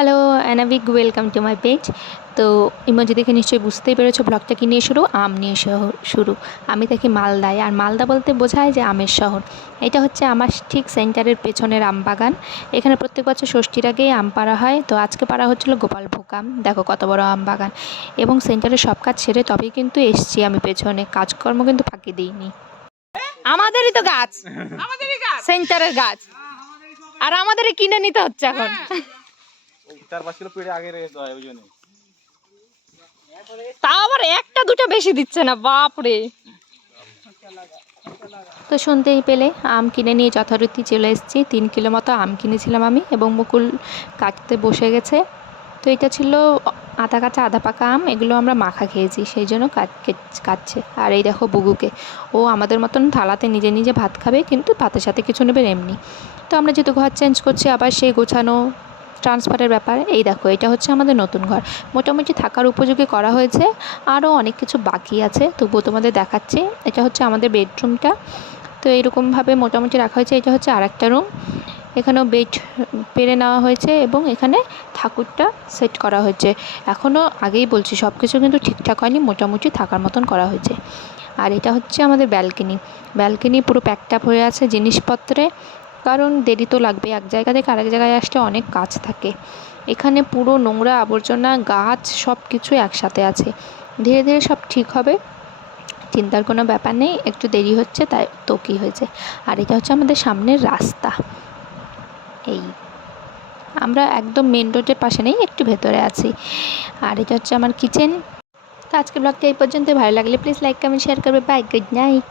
Hello and big welcome to my page. তো emoji দেখে নিশ্চয়ই বুঝতেই পেরেছো ব্লগটা কি নিয়ে শুরু, আম নিয়ে শুরু। আমি থাকি মালদায়, আর মালদা বলতে বোঝায় যে আমের শহর। এটা হচ্ছে আমার ঠিক সেন্টারের পেছনের আম বাগান। এখানে প্রত্যেক বছর ষষ্ঠীর আগেই আম পাড়া হয়। তো আজকে পাড়া হচ্ছিলো গোপালভোগ আম। দেখো কত বড় আম বাগান, এবং সেন্টারের সব কাজ ছেড়ে তবেই কিন্তু এসছি আমি পেছনে, কাজকর্ম কিন্তু ফাঁকি দিইনি। আমাদেরই তো গাছ, সেন্টারের গাছ, আর আমাদেরই কিনে নিতে হচ্ছে এখন। 4-5 কিলো পেড়ে আগে রেখে দেয় ওই জন্য। তা আবার একটা দুটো বেশি দিচ্ছে না, বাপরে। তো শুনতেই পেলে আম কিনে নিয়ে যথারীতি চলে এসেছি। 3 কিলো মতো আম কিনেছিলাম আমি, এবং মুকুল কাটতে বসে গেছে। তো এটা ছিল আধা কাঁচা আধা পাকা আম, এগুলো আমরা মাখা খেয়েছি, সেই জন্য কাটছে। আর এই দেখো বুগুকে, ও আমাদের মতন থালাতে নিজে নিজে ভাত খাবে, কিন্তু ভাতের সাথে কিছু নেবে এমনি। তো আমরা যেহেতু ঘর চেঞ্জ করছি, আবার সেই গোছানো ট্রান্সফারের ব্যাপার। এই দেখো, এটা হচ্ছে আমাদের নতুন ঘর, মোটামুটি থাকার উপযোগী করা হয়েছে। আরও অনেক কিছু বাকি আছে, তবুও তোমাদের দেখাচ্ছি। এটা হচ্ছে আমাদের বেডরুমটা। তো এইরকমভাবে মোটামুটি রাখা হয়েছে। এটা হচ্ছে আর একটা রুম, এখানেও বেড পেরে নেওয়া হয়েছে, এবং এখানে ঠাকুরটা সেট করা হয়েছে। এখনও আগেই বলছি, সব কিছু কিন্তু ঠিকঠাক হয়নি, মোটামুটি থাকার মতন করা হয়েছে। আর এটা হচ্ছে আমাদের ব্যালকনি পুরো প্যাকড আপ হয়ে আছে জিনিসপত্রে, কারণ দেরি তো লাগবে, এক জায়গা থেকে আরেক জায়গায় আসতে অনেক কাজ থাকে। এখানে পুরো নোংরা আবর্জনা গাছ সব কিছু একসাথে আছে, ধীরে ধীরে সব ঠিক হবে, চিন্তার কোনো ব্যাপার নেই। একটু দেরি হচ্ছে, তাই তো কী হয়েছে। আর এটা হচ্ছে আমাদের সামনের রাস্তা। এই আমরা একদম মেন রোডের পাশে নেই, একটু ভেতরে আছি। আর এটা হচ্ছে আমার কিচেন। তো আজকের ব্লগটা এই পর্যন্ত। ভালো লাগলে প্লিজ লাইক কমেন্ট শেয়ার করবে। Bye, good night.